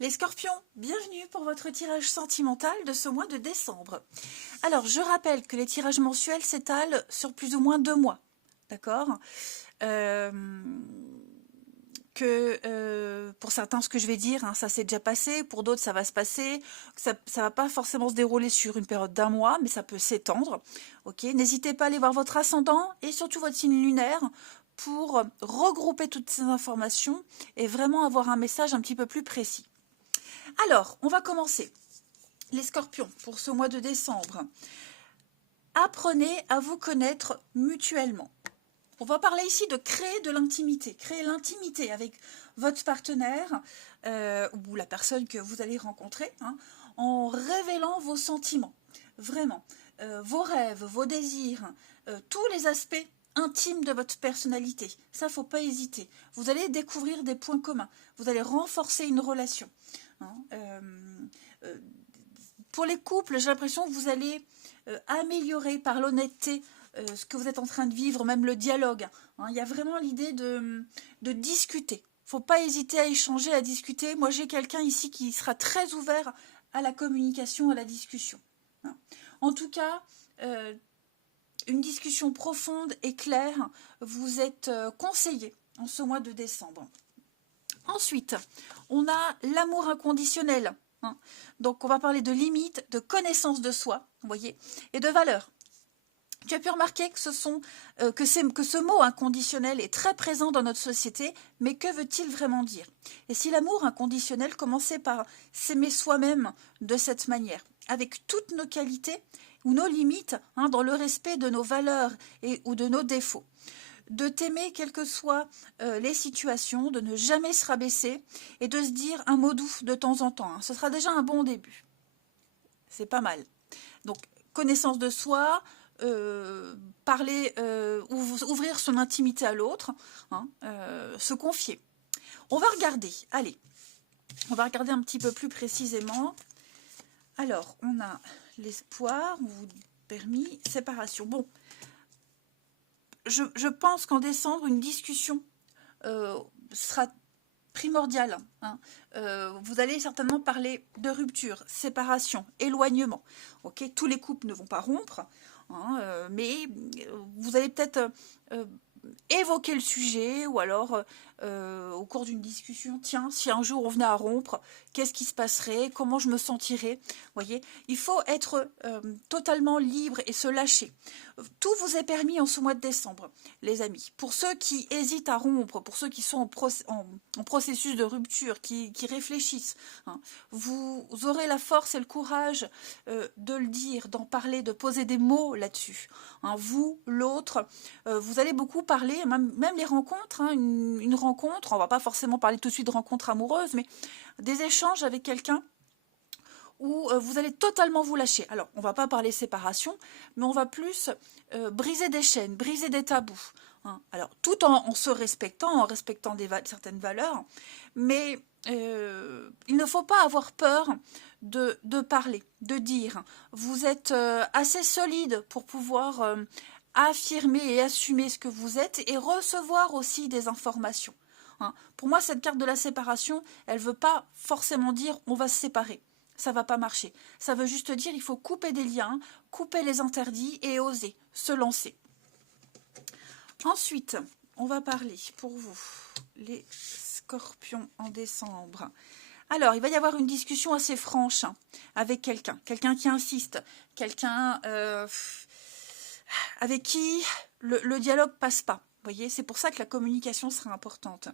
Les scorpions, bienvenue pour votre tirage sentimental de ce mois de décembre. Alors, je rappelle que les tirages mensuels s'étalent sur plus ou moins 2 mois. D'accord pour certains, ce que je vais dire, hein, ça s'est déjà passé. Pour d'autres, ça va se passer. Ça ne va pas forcément se dérouler sur une période d'1 mois, mais ça peut s'étendre. Ok, n'hésitez pas à aller voir votre ascendant et surtout votre signe lunaire pour regrouper toutes ces informations et vraiment avoir un message un petit peu plus précis. Alors, on va commencer. Les scorpions, pour ce mois de décembre. Apprenez à vous connaître mutuellement. On va parler ici de créer de l'intimité. Créer l'intimité avec votre partenaire ou la personne que vous allez rencontrer, hein, en révélant vos sentiments. Vraiment. Vos rêves, vos désirs, tous les aspects intimes de votre personnalité. Ça, faut pas hésiter. Vous allez découvrir des points communs. Vous allez renforcer une relation. Hein, pour les couples, j'ai l'impression que vous allez améliorer par l'honnêteté ce que vous êtes en train de vivre, même le dialogue. Hein, il y a vraiment l'idée de discuter. Il ne faut pas hésiter à échanger, à discuter. Moi, j'ai quelqu'un ici qui sera très ouvert à la communication, à la discussion. Hein. En tout cas, une discussion profonde et claire vous êtes conseillé en ce mois de décembre. Ensuite, on a l'amour inconditionnel. Hein. Donc, on va parler de limites, de connaissance de soi, vous voyez, et de valeurs. Tu as pu remarquer que ce mot inconditionnel est très présent dans notre société, mais que veut-il vraiment dire? Et si l'amour inconditionnel commençait par s'aimer soi-même de cette manière, avec toutes nos qualités ou nos limites, hein, dans le respect de nos valeurs ou de nos défauts, de t'aimer quelles que soient les situations, de ne jamais se rabaisser et de se dire un mot doux de temps en temps. Hein. Ce sera déjà un bon début. C'est pas mal. Donc, connaissance de soi, parler, ouvrir son intimité à l'autre, hein, se confier. On va regarder, allez, on va regarder un petit peu plus précisément. Alors, on a l'espoir, vous permis, séparation. Bon, je pense qu'en décembre, une discussion sera primordiale. Hein. Vous allez certainement parler de rupture, séparation, éloignement. Okay, tous les couples ne vont pas rompre, hein, mais vous allez peut-être évoquer le sujet ou alors au cours d'une discussion, tiens, si un jour on venait à rompre, qu'est-ce qui se passerait, comment je me sentirais, voyez, il faut être totalement libre et se lâcher. Tout vous est permis en ce mois de décembre, les amis. Pour ceux qui hésitent à rompre, pour ceux qui sont en processus de rupture, qui réfléchissent, hein, vous aurez la force et le courage de le dire, d'en parler, de poser des mots là-dessus. Hein, vous, l'autre, vous allez beaucoup parler, même les rencontres, hein, une rencontre, on ne va pas forcément parler tout de suite de rencontres amoureuses, mais des échanges avec quelqu'un où vous allez totalement vous lâcher. Alors, on ne va pas parler séparation, mais on va plus briser des chaînes, briser des tabous. Hein. Alors, tout en se respectant, certaines valeurs, mais il ne faut pas avoir peur de parler, de dire. Vous êtes assez solide pour pouvoir affirmer et assumer ce que vous êtes et recevoir aussi des informations. Hein. Pour moi, cette carte de la séparation, elle ne veut pas forcément dire on va se séparer. Ça ne va pas marcher. Ça veut juste dire il faut couper des liens, couper les interdits et oser se lancer. Ensuite, on va parler pour vous, les scorpions en décembre. Alors, il va y avoir une discussion assez franche hein, avec quelqu'un qui insiste, quelqu'un avec qui le dialogue passe pas. Vous voyez, c'est pour ça que la communication sera importante.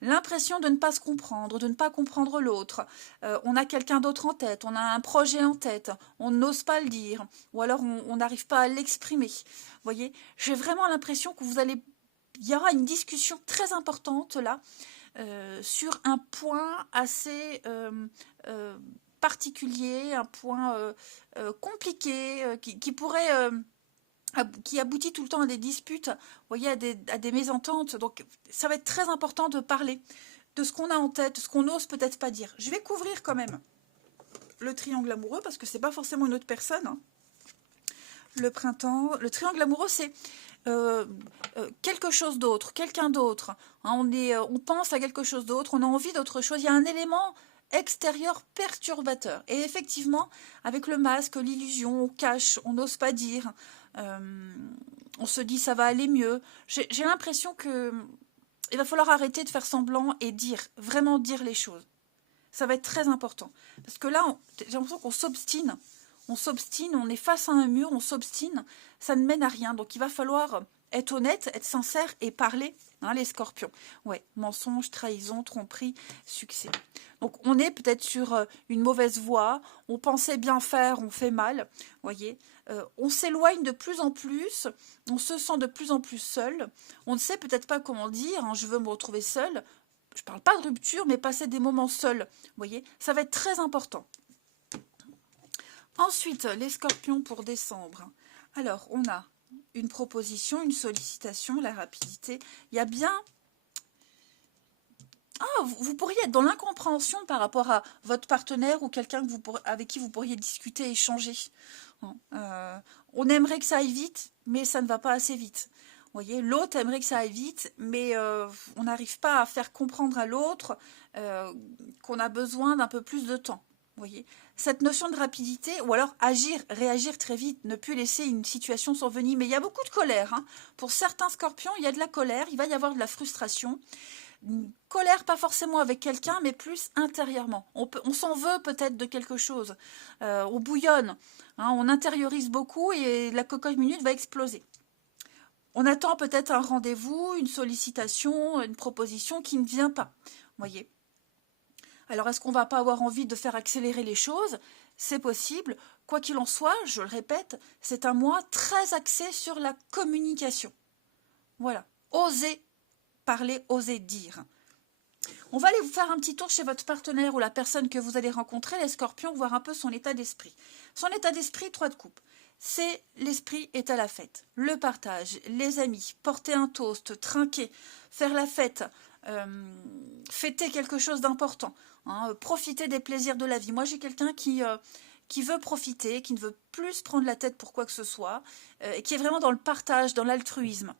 L'impression de ne pas se comprendre, de ne pas comprendre l'autre. On a quelqu'un d'autre en tête, on a un projet en tête, on n'ose pas le dire, ou alors on n'arrive pas à l'exprimer. Vous voyez, j'ai vraiment l'impression que il y aura une discussion très importante là, sur un point assez particulier, un point compliqué, qui pourrait... qui aboutit tout le temps à des disputes, vous voyez, à des mésententes. Donc, ça va être très important de parler de ce qu'on a en tête, de ce qu'on n'ose peut-être pas dire. Je vais couvrir quand même le triangle amoureux, parce que c'est pas forcément une autre personne. Hein. Le printemps, le triangle amoureux, c'est quelque chose d'autre, quelqu'un d'autre. Hein, on pense à quelque chose d'autre, on a envie d'autre chose. Il y a un élément extérieur perturbateur. Et effectivement, avec le masque, l'illusion, on cache, on n'ose pas dire, on se dit ça va aller mieux. J'ai l'impression que il va falloir arrêter de faire semblant et dire, vraiment dire les choses. Ça va être très important. Parce que là, j'ai l'impression qu'on s'obstine. On s'obstine, on est face à un mur, on s'obstine. Ça ne mène à rien. Donc il va falloir être honnête, être sincère et parler, hein, les scorpions. Ouais, mensonge, trahison, tromperie, succès. Donc on est peut-être sur une mauvaise voie, on pensait bien faire, on fait mal, voyez. On s'éloigne de plus en plus, on se sent de plus en plus seul, on ne sait peut-être pas comment dire, hein, je veux me retrouver seul. Je ne parle pas de rupture, mais passer des moments seuls, voyez, ça va être très important. Ensuite, les scorpions pour décembre. Alors, on a une proposition, une sollicitation, la rapidité. Il y a bien... Ah, vous pourriez être dans l'incompréhension par rapport à votre partenaire ou quelqu'un avec qui vous pourriez discuter, échanger. On aimerait que ça aille vite, mais ça ne va pas assez vite. Vous voyez, l'autre aimerait que ça aille vite, mais on n'arrive pas à faire comprendre à l'autre qu'on a besoin d'un peu plus de temps. Vous voyez, cette notion de rapidité, ou alors agir, réagir très vite, ne plus laisser une situation s'envenimer. Mais il y a beaucoup de colère. Hein. Pour certains scorpions, il y a de la colère, il va y avoir de la frustration. Une colère, pas forcément avec quelqu'un, mais plus intérieurement. On s'en veut peut-être de quelque chose. On bouillonne, hein, on intériorise beaucoup et la cocotte minute va exploser. On attend peut-être un rendez-vous, une sollicitation, une proposition qui ne vient pas. Voyez. Alors, est-ce qu'on ne va pas avoir envie de faire accélérer les choses? C'est possible. Quoi qu'il en soit, je le répète, c'est un mois très axé sur la communication. Voilà. Osez parler, osez dire. On va aller vous faire un petit tour chez votre partenaire ou la personne que vous allez rencontrer, les scorpions, voir un peu son état d'esprit. Son état d'esprit, 3 de coupe. C'est l'esprit est à la fête. Le partage, les amis, porter un toast, trinquer, faire la fête, fêter quelque chose d'important, hein, profiter des plaisirs de la vie. Moi, j'ai quelqu'un qui veut profiter, qui ne veut plus se prendre la tête pour quoi que ce soit, et qui est vraiment dans le partage, dans l'altruisme.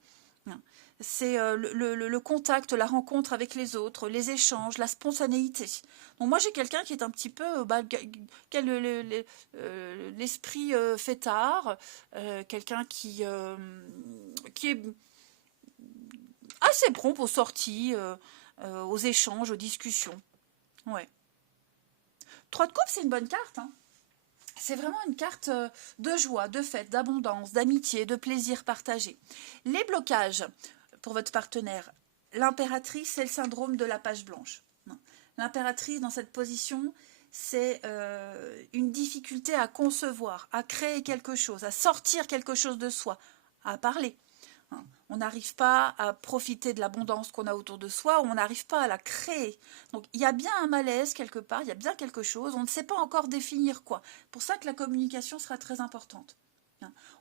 C'est le contact, la rencontre avec les autres, les échanges, la spontanéité. Donc moi j'ai quelqu'un qui est un petit peu qui a l'esprit fêtard, quelqu'un qui est assez prompt aux sorties, aux échanges, aux discussions. Ouais. 3 de coupe, c'est une bonne carte. Hein. C'est vraiment une carte de joie, de fête, d'abondance, d'amitié, de plaisir partagé. Les blocages pour votre partenaire, l'impératrice, c'est le syndrome de la page blanche. L'impératrice, dans cette position, c'est une difficulté à concevoir, à créer quelque chose, à sortir quelque chose de soi, à parler. On n'arrive pas à profiter de l'abondance qu'on a autour de soi, on n'arrive pas à la créer. Donc il y a bien un malaise quelque part, il y a bien quelque chose, on ne sait pas encore définir quoi. C'est pour ça que la communication sera très importante.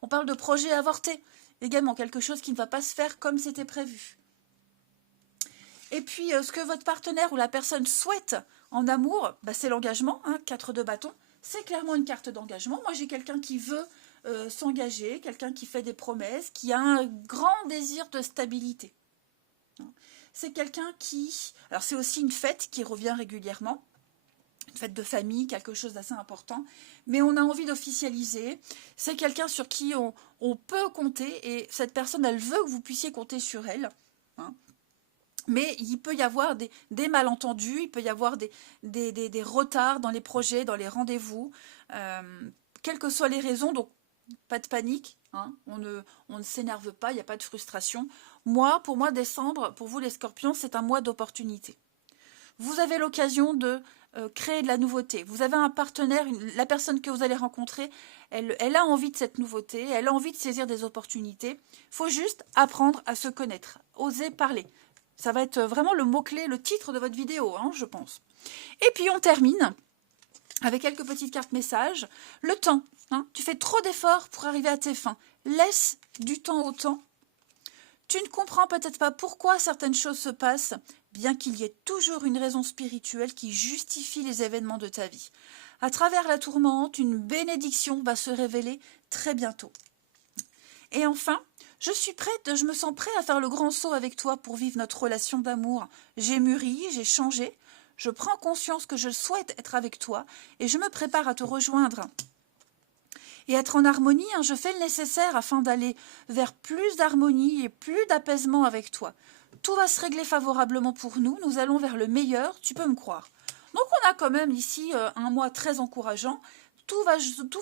On parle de projet avorté, également quelque chose qui ne va pas se faire comme c'était prévu. Et puis ce que votre partenaire ou la personne souhaite en amour, c'est l'engagement, 4 de bâton, c'est clairement une carte d'engagement. Moi j'ai quelqu'un qui veut s'engager, quelqu'un qui fait des promesses, qui a un grand désir de stabilité. C'est quelqu'un qui... Alors c'est aussi une fête qui revient régulièrement, une fête de famille, quelque chose d'assez important, mais on a envie d'officialiser. C'est quelqu'un sur qui on peut compter, et cette personne, elle veut que vous puissiez compter sur elle. Mais il peut y avoir des malentendus, il peut y avoir des retards dans les projets, dans les rendez-vous, quelles que soient les raisons, donc pas de panique, on ne s'énerve pas, il n'y a pas de frustration. Pour moi, décembre, pour vous les scorpions, c'est un mois d'opportunité. Vous avez l'occasion de créer de la nouveauté. Vous avez un partenaire, la personne que vous allez rencontrer, elle a envie de cette nouveauté, elle a envie de saisir des opportunités. Il faut juste apprendre à se connaître, oser parler. Ça va être vraiment le mot-clé, le titre de votre vidéo, je pense. Et puis on termine avec quelques petites cartes messages. Le temps, tu fais trop d'efforts pour arriver à tes fins. Laisse du temps au temps. Tu ne comprends peut-être pas pourquoi certaines choses se passent, bien qu'il y ait toujours une raison spirituelle qui justifie les événements de ta vie. À travers la tourmente, une bénédiction va se révéler très bientôt. Et enfin, je me sens prêt à faire le grand saut avec toi pour vivre notre relation d'amour. J'ai mûri, j'ai changé. Je prends conscience que je souhaite être avec toi et je me prépare à te rejoindre. Et être en harmonie, hein, je fais le nécessaire afin d'aller vers plus d'harmonie et plus d'apaisement avec toi. Tout va se régler favorablement pour nous, nous allons vers le meilleur, tu peux me croire. Donc on a quand même ici un mois très encourageant. Tout va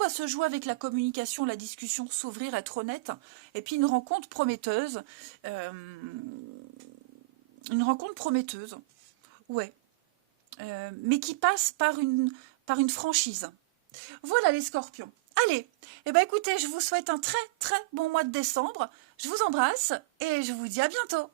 se jouer avec la communication, la discussion, s'ouvrir, être honnête. Et puis une rencontre prometteuse. Une rencontre prometteuse. Ouais. Mais qui passe par une franchise. Voilà les scorpions. Allez, eh ben écoutez, je vous souhaite un très très bon mois de décembre. Je vous embrasse et je vous dis à bientôt.